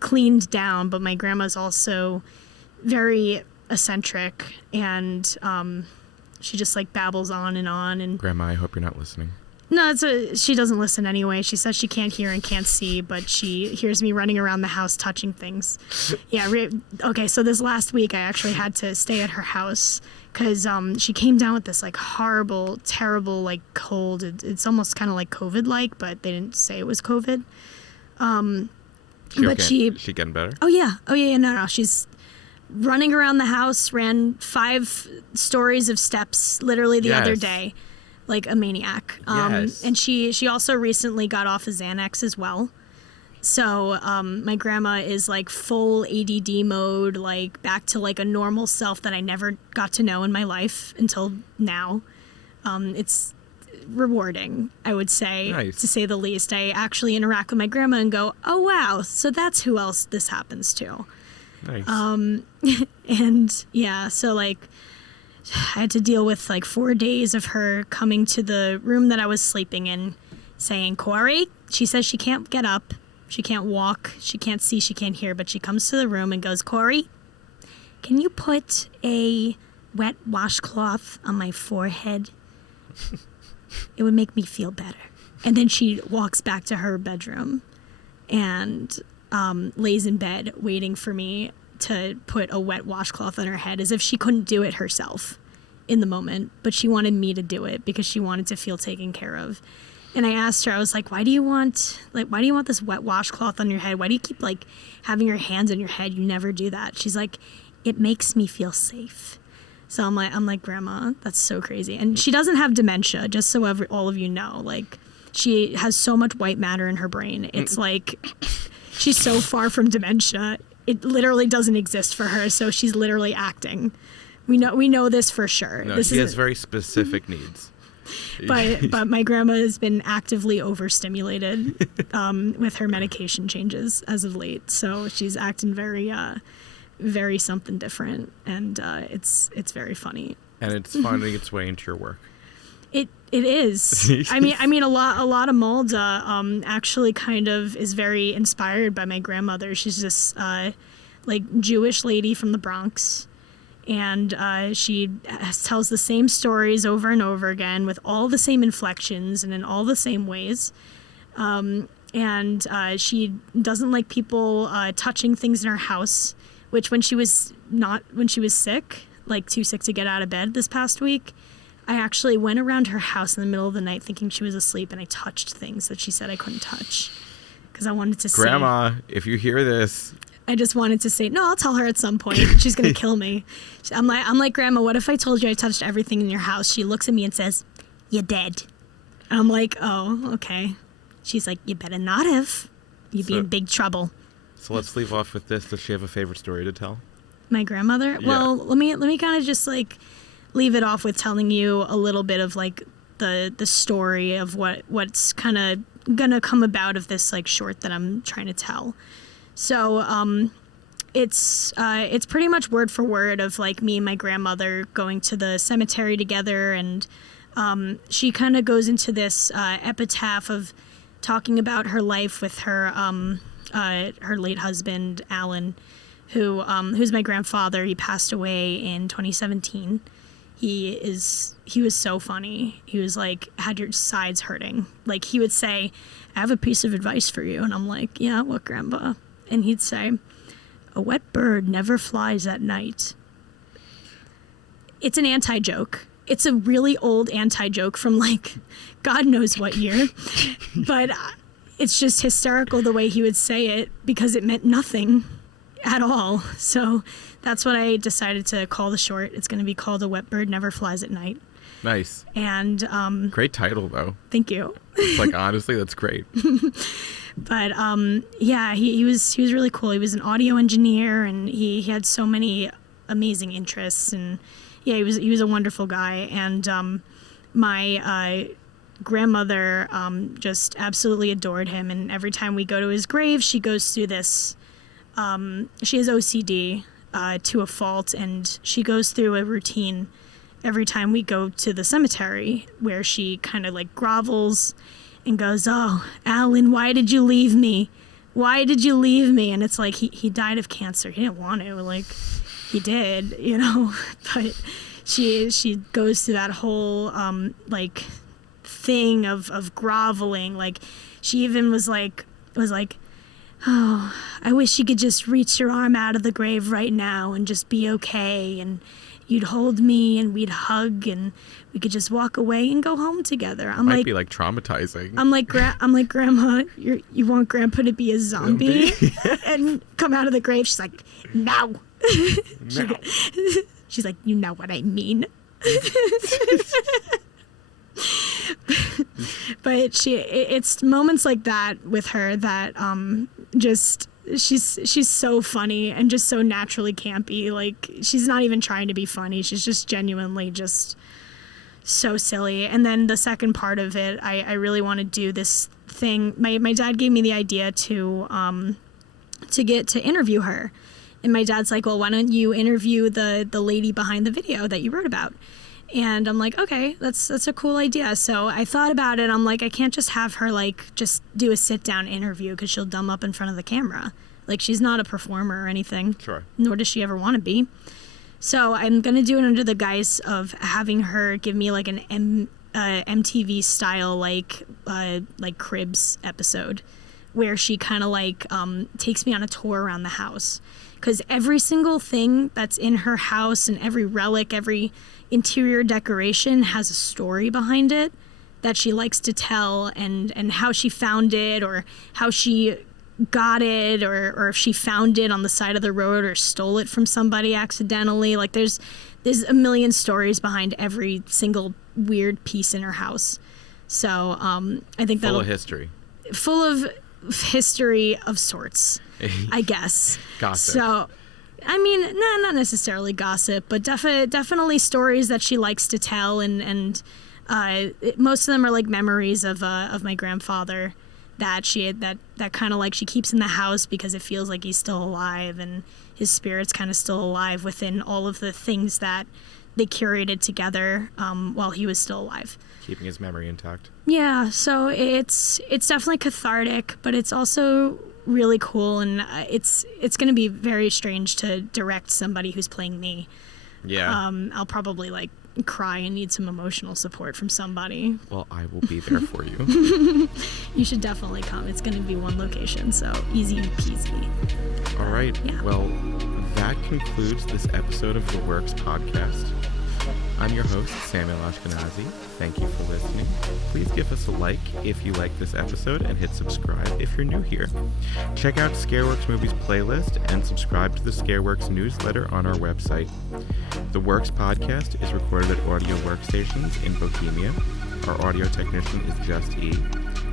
cleaned down, but my grandma's also very eccentric, and she just like babbles on and Grandma, I hope you're not listening. No, she doesn't listen anyway. She says she can't hear and can't see, but she hears me running around the house touching things. Yeah, okay, so this last week I actually had to stay at her house because she came down with this like horrible, terrible like cold. It's almost kind of like COVID-like, but they didn't say it was COVID. She getting better? Oh yeah, no. She's running around the house, ran 5 stories of steps literally the other day. Like a maniac. Yes. And she also recently got off of Xanax as well. So my grandma is like full ADD mode, like back to like a normal self that I never got to know in my life until now. It's rewarding, I would say, nice. To say the least. I actually interact with my grandma and go, oh wow, so that's who else this happens to. Nice. And yeah, so like I had to deal with like 4 days of her coming to the room that I was sleeping in saying, Cori, she says she can't get up, she can't walk, she can't see, she can't hear, but she comes to the room and goes, Cori, can you put a wet washcloth on my forehead? It would make me feel better. And then she walks back to her bedroom and lays in bed waiting for me to put a wet washcloth on her head, as if she couldn't do it herself in the moment, but she wanted me to do it because she wanted to feel taken care of. And I asked her, I was like, why do you want this wet washcloth on your head? Why do you keep like having your hands on your head? You never do that. She's like, it makes me feel safe. So I'm like, Grandma, that's so crazy. And she doesn't have dementia, just so all of you know. Like, she has so much white matter in her brain. It's like, she's so far from dementia. It literally doesn't exist for her. So she's literally acting. We know this for sure. No, she has very specific needs. But my grandma has been actively overstimulated with her medication changes as of late. So she's acting very something different, and it's very funny. And it's finding its way into your work. It is. I mean a lot of Malda actually kind of is very inspired by my grandmother. She's this like Jewish lady from the Bronx. And she tells the same stories over and over again with all the same inflections and in all the same ways. And she doesn't like people touching things in her house, which when she was sick, like too sick to get out of bed this past week, I actually went around her house in the middle of the night thinking she was asleep, and I touched things that she said I couldn't touch because I wanted to say, Grandma, if you hear this... I just wanted to say, no, I'll tell her at some point. She's going to kill me. I'm like, Grandma, what if I told you I touched everything in your house? She looks at me and says, you're dead. And I'm like, oh, okay. She's like, you better not have. You'd be in big trouble. So let's leave off with this. Does she have a favorite story to tell? My grandmother? Yeah. Well, let me kind of just like leave it off with telling you a little bit of like the story of what's kind of going to come about of this like short that I'm trying to tell. So it's pretty much word for word of like me and my grandmother going to the cemetery together, and she kind of goes into this epitaph of talking about her life with her late husband Alan, who's my grandfather. He passed away in 2017. He was so funny. He was like, had your sides hurting. Like, he would say, I have a piece of advice for you. And I'm like, yeah, what, Grandpa? And he'd say, a wet bird never flies at night. It's an anti-joke. It's a really old anti-joke from like God knows what year. But it's just hysterical the way he would say it because it meant nothing at all. So that's what I decided to call the short. It's going to be called A Wet Bird Never Flies at Night. Nice. And great title, though. Thank you. It's like, honestly, that's great. But yeah, he was really cool. He was an audio engineer, and he had so many amazing interests. And yeah, he was a wonderful guy. And my grandmother just absolutely adored him. And every time we go to his grave, she goes through this. She has OCD to a fault, and she goes through a routine every time we go to the cemetery where she kind of like grovels and goes, oh, Alan, why did you leave me? Why did you leave me? And it's like, he died of cancer. He didn't want to, like, he did, you know, but she goes through that whole, like, thing of groveling. Like, she even was like, oh, I wish you could just reach your arm out of the grave right now and just be okay. And you'd hold me and we'd hug and we could just walk away and go home together. I'm Might like, be like traumatizing. I'm like, Grandma, you want Grandpa to be a zombie and come out of the grave? She's like, no. No. She's like, you know what I mean. But it's moments like that with her that just she's so funny and just so naturally campy. Like, she's not even trying to be funny. She's just genuinely just so silly. And then the second part of it, I really want to do this thing. My dad gave me the idea to get to interview her. And my dad's like, well, why don't you interview the lady behind the video that you wrote about? And I'm like, okay, that's a cool idea. So I thought about it. I'm like, I can't just have her like just do a sit down interview because she'll dumb up in front of the camera. Like, she's not a performer or anything. Sure. Nor does she ever want to be. So I'm going to do it under the guise of having her give me like an MTV style, like Cribs episode, where she kind of like takes me on a tour around the house. Because every single thing that's in her house and every relic, every interior decoration has a story behind it that she likes to tell, and how she found it, or how she got it, or if she found it on the side of the road or stole it from somebody accidentally. Like, there's a million stories behind every single weird piece in her house. So I think full of history. Full of history of sorts, I guess. Gossip. So, I mean, not necessarily gossip, but definitely stories that she likes to tell, and most of them are like memories of my grandfather that that kind of like she keeps in the house because it feels like he's still alive, and his spirit's kind of still alive within all of the things that they curated together while he was still alive. Keeping his memory intact. Yeah, so it's definitely cathartic, but it's also really cool, and it's going to be very strange to direct somebody who's playing me. Yeah. I'll probably like cry and need some emotional support from somebody. Well, I will be there for you. You should definitely come. It's going to be one location, so easy peasy. All right. Yeah. Well, that concludes this episode of The Works podcast. I'm your host, Samuel Ashkenazy. Thank you for listening. Please give us a like if you like this episode, and hit subscribe if you're new here. Check out Scareworks Movies playlist and subscribe to the Scareworks newsletter on our website. The Works podcast is recorded at Audio Workstations in Bohemia. Our audio technician is Just E.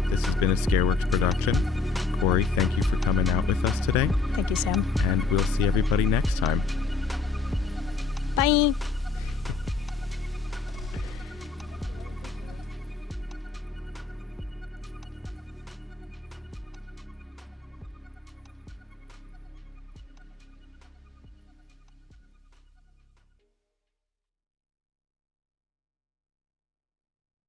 This has been a Scareworks production. Cori, thank you for coming out with us today. Thank you, Sam. And we'll see everybody next time. Bye.